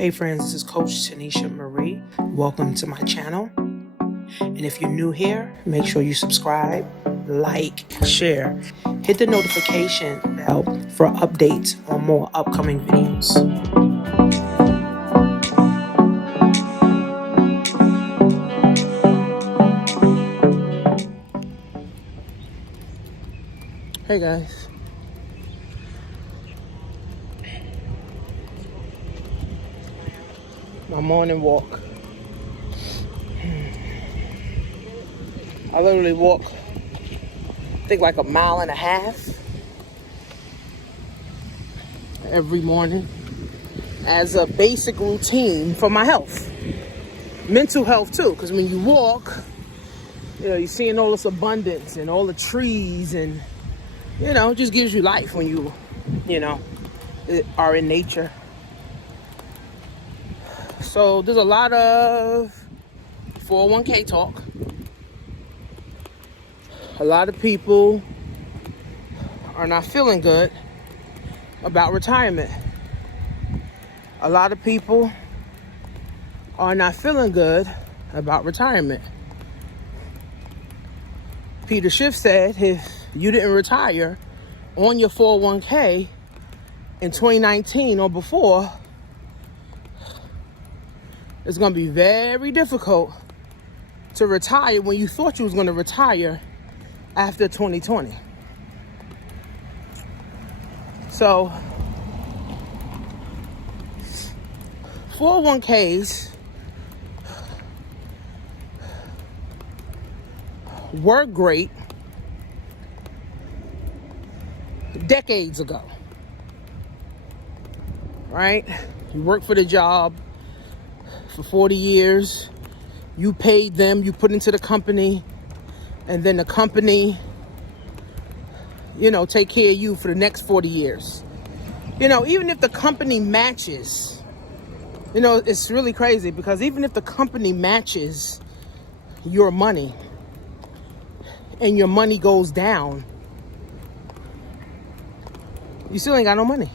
Hey friends, this is Coach Tanisha Marie. Welcome to my channel. And if you're new here, make sure you subscribe, like, share. Hit the notification bell for updates on more upcoming videos. Hey guys. My morning walk. I literally walk, I think like a mile and a half every morning as a basic routine for my health. Mental health too, because when you walk, you're seeing all this abundance and all the trees and, it just gives you life when you are in nature. So there's a lot of 401k talk. A lot of people are not feeling good about retirement. A lot of people are not feeling good about retirement. Peter Schiff said if you didn't retire on your 401k in 2019 or before, it's going to be very difficult to retire when you thought you was going to retire after 2020. So 401ks were great decades ago, right? You work for the job for 40 years, you paid them, you put into the company, and then the company, take care of you for the next 40 years. Even if the company matches, it's really crazy because even if the company matches your money and your money goes down, you still ain't got no money,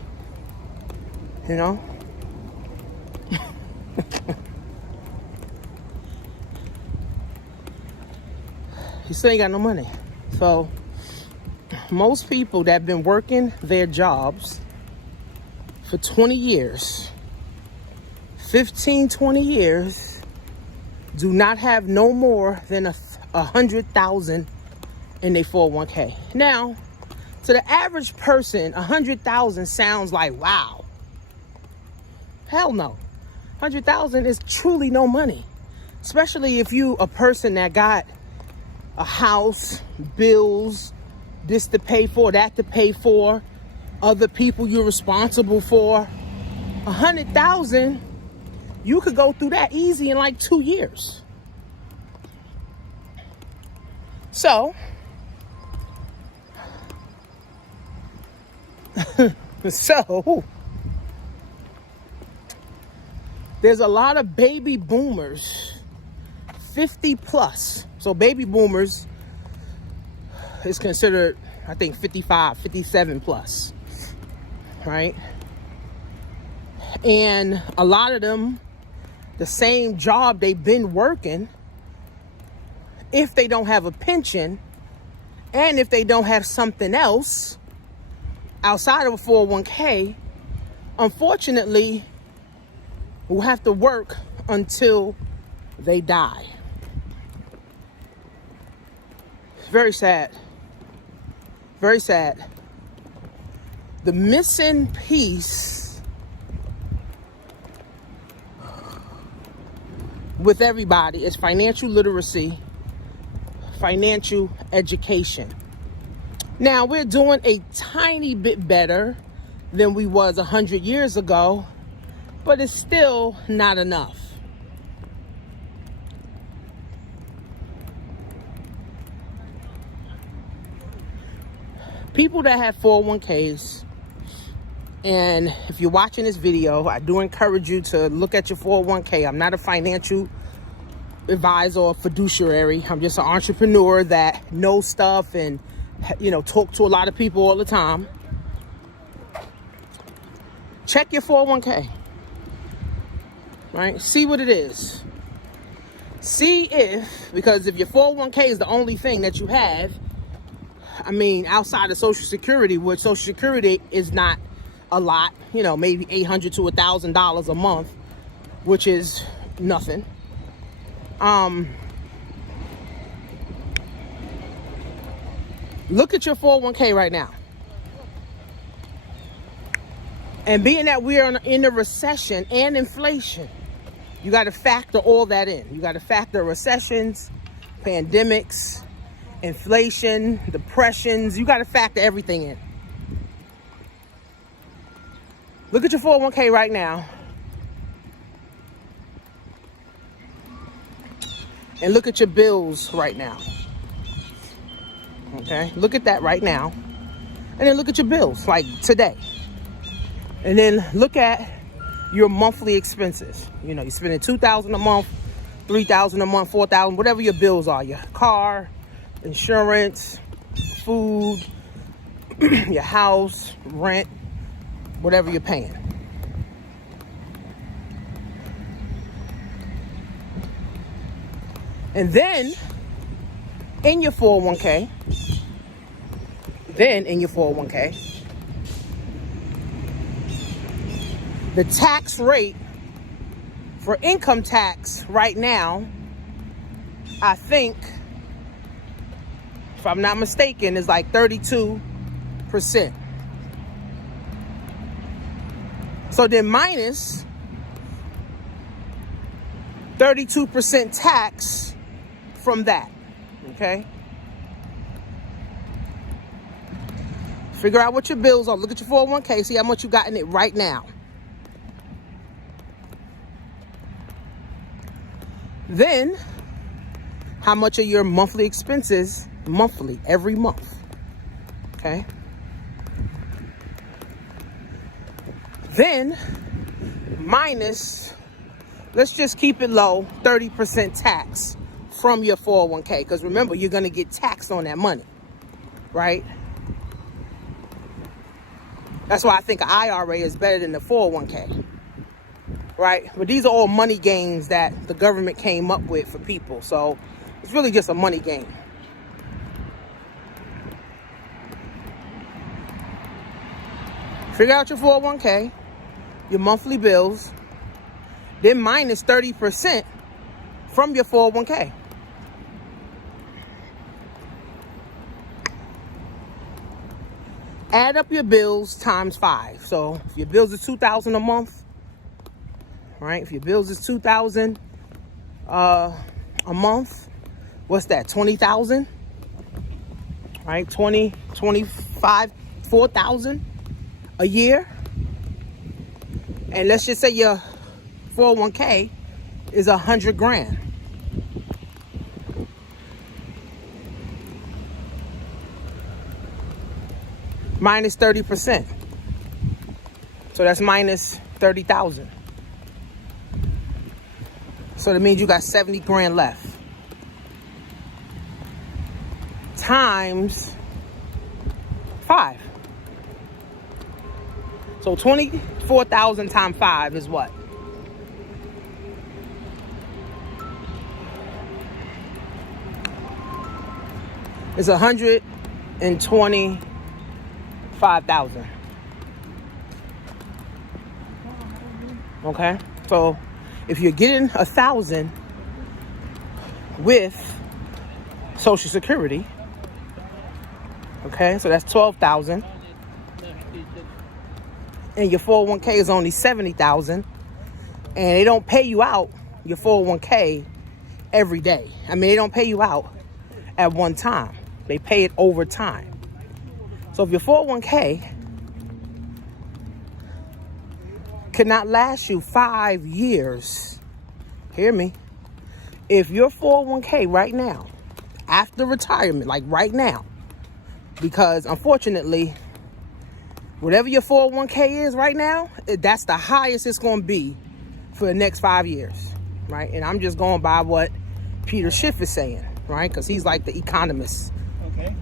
You still ain't got no money. So most people that have been working their jobs for 20 years, 15, 20 years, do not have no more than $100,000 in their 401k. Now, to the average person, $100,000 sounds like, wow. Hell no. $100,000 is truly no money. Especially if you a person that got a house, bills, this to pay for, that to pay for, other people you're responsible for. $100,000, you could go through that easy in like 2 years. So, there's a lot of baby boomers, 50 plus. So baby boomers is considered, I think, 55, 57 plus, right? And a lot of them, the same job they've been working, if they don't have a pension and if they don't have something else outside of a 401k, unfortunately, will have to work until they die. Very sad. Very sad. The missing piece with everybody is financial literacy, financial education. Now, we're doing a tiny bit better than we was 100 years ago, but it's still not enough. People that have 401ks, and if you're watching this video, I do encourage you to look at your 401k. I'm not a financial advisor or fiduciary. I'm just an entrepreneur that knows stuff and, talk to a lot of people all the time. Check your 401k. right? See what it is. See if, because if your 401k is the only thing that you have, I mean, outside of Social Security, which Social Security is not a lot, you know, maybe $800 to $1,000 a month, which is nothing. Look at your 401k right now. And being that we are in a recession and inflation, you got to factor all that in. You got to factor recessions, pandemics, inflation, depressions. You got to factor everything in. Look at your 401k right now. And look at your bills right now. Okay? Look at that right now. And then look at your bills, like today. And then look at your monthly expenses. You know, you're spending $2,000 a month, $3,000 a month, $4,000, whatever your bills are. Your car, insurance, food, your house, rent, whatever you're paying. And then in your 401k, the tax rate for income tax right now, I think, if I'm not mistaken, is like 32%. So then minus 32% tax from that, okay? Figure out what your bills are. Look at your 401k, see how much you got in it right now. Then, how much are your monthly expenses monthly, every month, okay? Then, minus, let's just keep it low, 30% tax from your 401k. Because remember, you're going to get taxed on that money, right? That's why I think an IRA is better than the 401k, right? But these are all money games that the government came up with for people. So it's really just a money game. Figure out your 401k, your monthly bills, then minus 30% from your 401k. Add up your bills times 5. So if your bills are $2,000 a month, right? If your bills is $2,000 a month, what's that? 20,000, right? 20, 25, 4,000 a year. And let's just say your 401k is $100,000. Minus 30%. So that's minus 30,000. So that means you got $70,000 left. Times 5. So 24,000 times 5 is what? It's 125,000. Okay, so if you're getting 1,000 with Social Security, okay, so that's 12,000, and your 401k is only 70,000, and they don't pay you out your 401k every day. I mean, they don't pay you out at one time. They pay it over time. So if your 401k cannot last you 5 years, hear me, if your 401k right now, after retirement, like right now, because unfortunately, whatever your 401k is right now, that's the highest it's going to be for the next 5 years, right? And I'm just going by what Peter Schiff is saying, right? Because he's like the economist. Okay.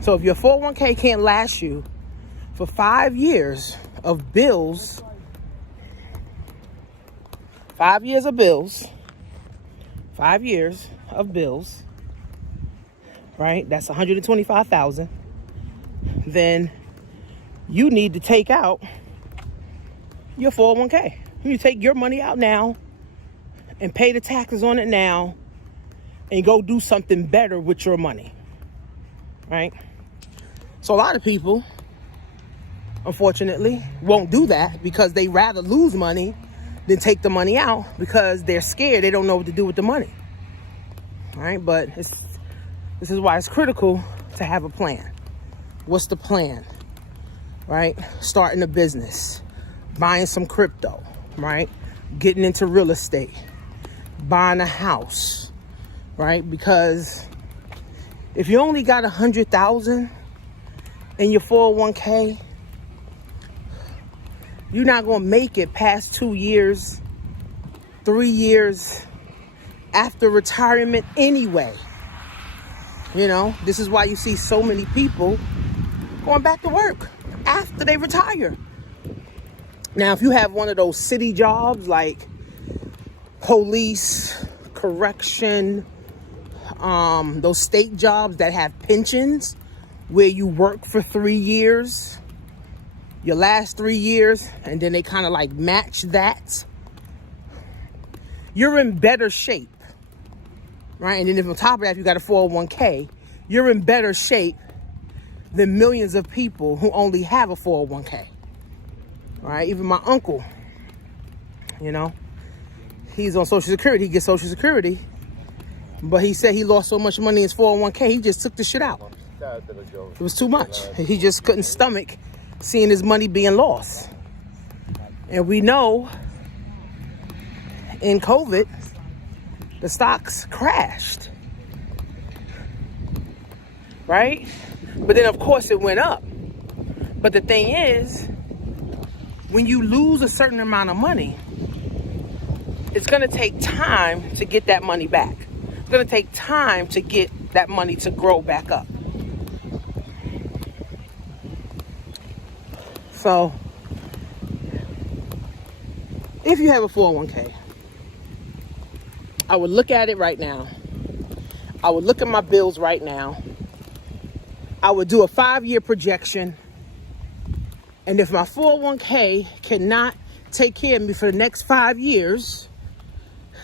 So if your 401k can't last you for 5 years of bills, 5 years of bills, 5 years of bills, right? That's $125,000. Then you need to take out your 401k. You take your money out now and pay the taxes on it now and go do something better with your money, right? So a lot of people, unfortunately, won't do that because they rather lose money than take the money out because they're scared. They don't know what to do with the money, right? But this is why it's critical to have a plan. What's the plan, right? Starting a business, buying some crypto, right? Getting into real estate, buying a house, right? Because if you only got 100,000 in your 401k, you're not going to make it past 2 years, 3 years after retirement anyway. You know, this is why you see so many people going back to work after they retire. Now, if you have one of those city jobs like police, correction, those state jobs that have pensions where you work for 3 years, your last 3 years, and then they kind of like match that, you're in better shape, right? And then if on top of that, you got a 401k, you're in better shape than millions of people who only have a 401k, right? Even my uncle, you know, he's on Social Security, he gets Social Security, but he said he lost so much money in his 401k, he just took the shit out. It was too much. He just couldn't stomach seeing his money being lost. And we know in COVID, the stocks crashed, right? But then of course it went up. But the thing is, when you lose a certain amount of money, it's gonna take time to get that money back. It's gonna take time to get that money to grow back up. So, if you have a 401k, I would look at it right now. I would look at my bills right now. I would do a 5-year projection. And if my 401k cannot take care of me for the next 5 years,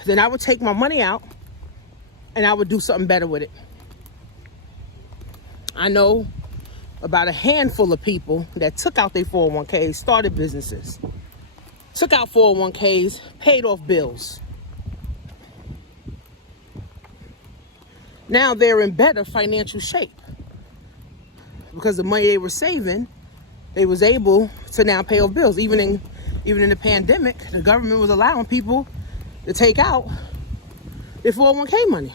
then I would take my money out and I would do something better with it. I know about a handful of people that took out their 401ks, started businesses, took out 401ks, paid off bills. Now they're in better financial shape because the money they were saving, they was able to now pay off bills. Even in the pandemic, the government was allowing people to take out their 401k money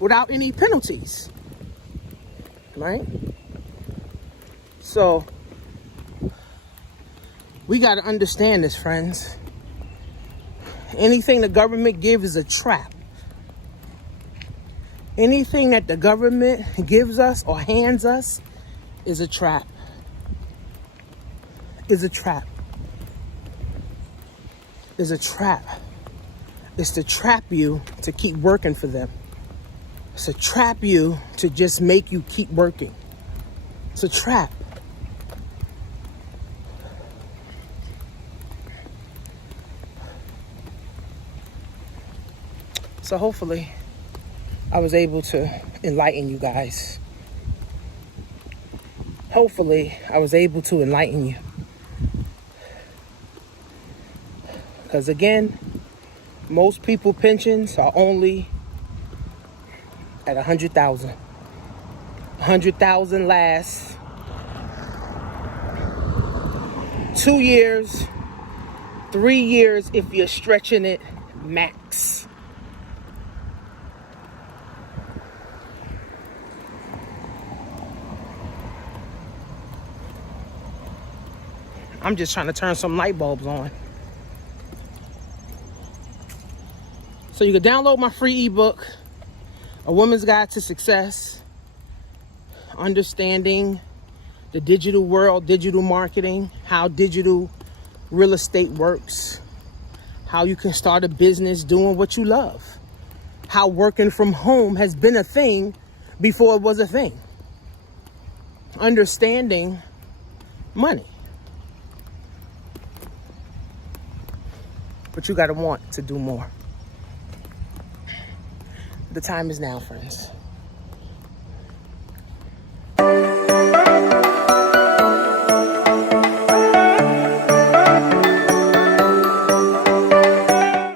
without any penalties. Right? So we got to understand this, friends. Anything the government gives is a trap. Anything that the government gives us or hands us is a trap. Is a trap. Is a trap. It's to trap you to keep working for them. It's to trap you to just make you keep working. It's a trap. So hopefully I was able to enlighten you guys. Hopefully I was able to enlighten you. Because again, most people pensions are only at 100,000. 100,000 lasts 2 years, 3 years if you're stretching it max. I'm just trying to turn some light bulbs on. So you can download my free ebook, A Woman's Guide to Success, understanding the digital world, digital marketing, how digital real estate works, how you can start a business doing what you love, how working from home has been a thing before it was a thing. Understanding money. But you gotta want to do more. The time is now, friends.